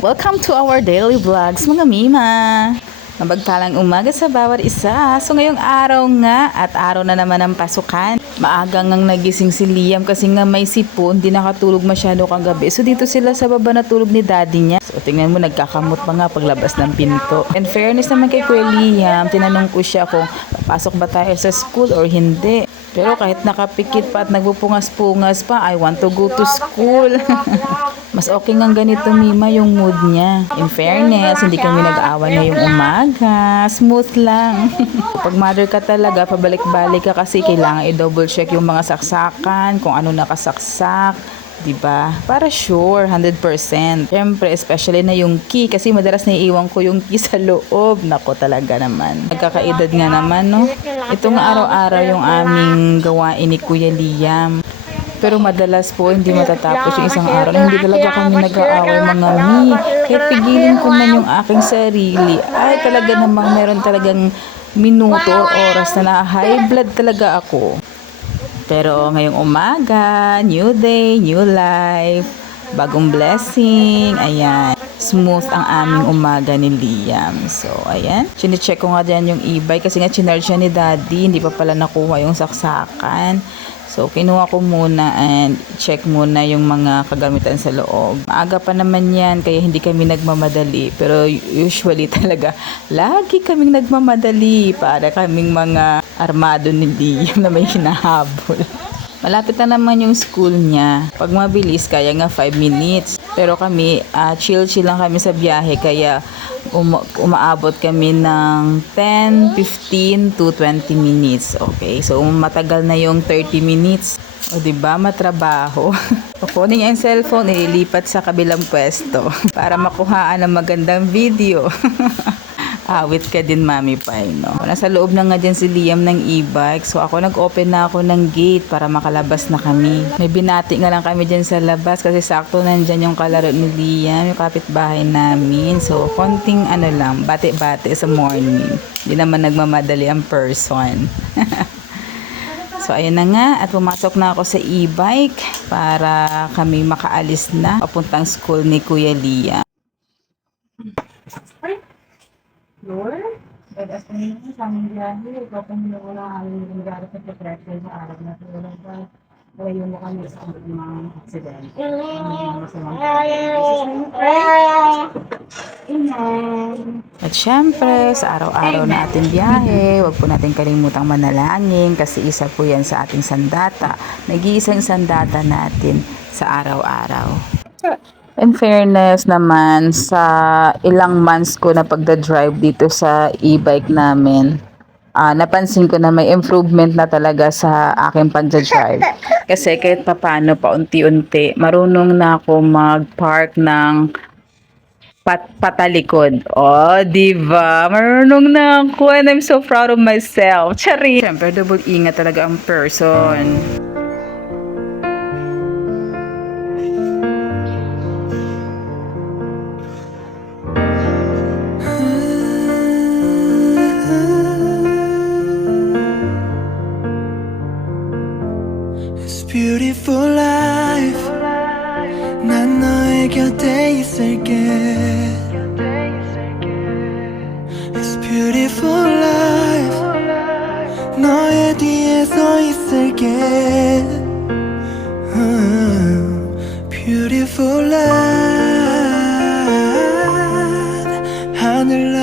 Welcome to our daily vlogs, mga Mima! Mabagpalang umaga sa bawat isa. So ngayong araw nga at araw na naman ng pasukan. Maaga ngang nagising si Liam kasi nga may sipon, di nakatulog masyado kagabi. So dito sila sa baba natulog ni daddy niya. So tingnan mo, nagkakamot pa nga paglabas ng pinto. In fairness naman kay Kuya Liam, tinanong ko siya kung papasok ba tayo sa school or hindi. Pero kahit nakapikit pa at nagpupungas-pungas pa, I want to go to school. Mas okay nga ganito, Mima, yung mood niya. In fairness, hindi kami nag-aaway ngayong umaga. Smooth lang. Pag mother ka talaga, pabalik-balik ka kasi kailangan i-double check yung mga saksakan, kung ano nakasaksak. Diba? Para sure, 100%. Siyempre, especially na yung key kasi madalas naiiwan ko yung key sa loob. Nako talaga naman. Nagkakaedad nga naman, no? Ito nga araw-araw yung aming gawain ni Kuya Liam. Pero madalas po hindi matatapos yung isang araw na hindi talaga kami nag-aaway, mga mi. Kahit pigilin ko man yung aking sarili, ay talaga namang meron talagang minuto o oras na high blood talaga ako. Pero ngayong umaga, new day, new life, bagong blessing, ayan. Smooth ang aming umaga ni Liam. So, ayan. Chine-check ko nga dyan yung e-bike kasi nga chinarge siya ni daddy. Hindi pa pala nakuha yung saksakan. So, kinuha ko muna and check muna yung mga kagamitan sa loob. Maaga pa naman yan, kaya hindi kami nagmamadali. Pero usually talaga, lagi kaming nagmamadali para kaming mga armado ni Liam na may hinahabol. Malapit na naman yung school niya. Pag mabilis, kaya nga 5 minutes. Pero kami, chill-chill lang kami sa biyahe. Kaya umaabot kami ng 10, 15 to 20 minutes. Okay, so matagal na yung 30 minutes. O diba, matrabaho. Kukunin niya yung cellphone, ililipat sa kabilang pwesto para makuhaan ng magandang video. Awit ka din, Mami Pai, no? Nasa loob na nga dyan si Liam ng e-bike. So ako nag-open na ako ng gate para makalabas na kami. May binati nga lang kami dyan sa labas kasi sakto nandyan yung kalaro ni Liam, yung kapitbahay namin. So konting ano lang, bati-bati sa morning. Hindi naman nagmamadali ang person. So ayun na nga at pumasok na ako sa e-bike para kami makaalis na papuntang school ni Kuya Liam. Lord, as kanina sa aming biyahe, papahin ko na aming lugar sa pagkakasya sa araw na ito. Layo mo kami sa mga accident. At syempre, sa araw-araw na ating biyahe, huwag po natin kalimutang manalangin kasi isa po yan sa ating sandata. Nag-iisang sandata natin sa araw-araw. In fairness naman, sa ilang months ko na pagda-drive dito sa e-bike namin, napansin ko na may improvement na talaga sa aking pagda-drive. Kasi kahit papano, paunti-unti, marunong na ako mag-park ng patalikod. Oh, diba? Marunong na ako and I'm so proud of myself. Charin! Siyempre, double ingat talaga ang person. Beautiful life 난 너의 곁에 있을게 It's beautiful life 너의 뒤에 서 있을게 Beautiful life 하늘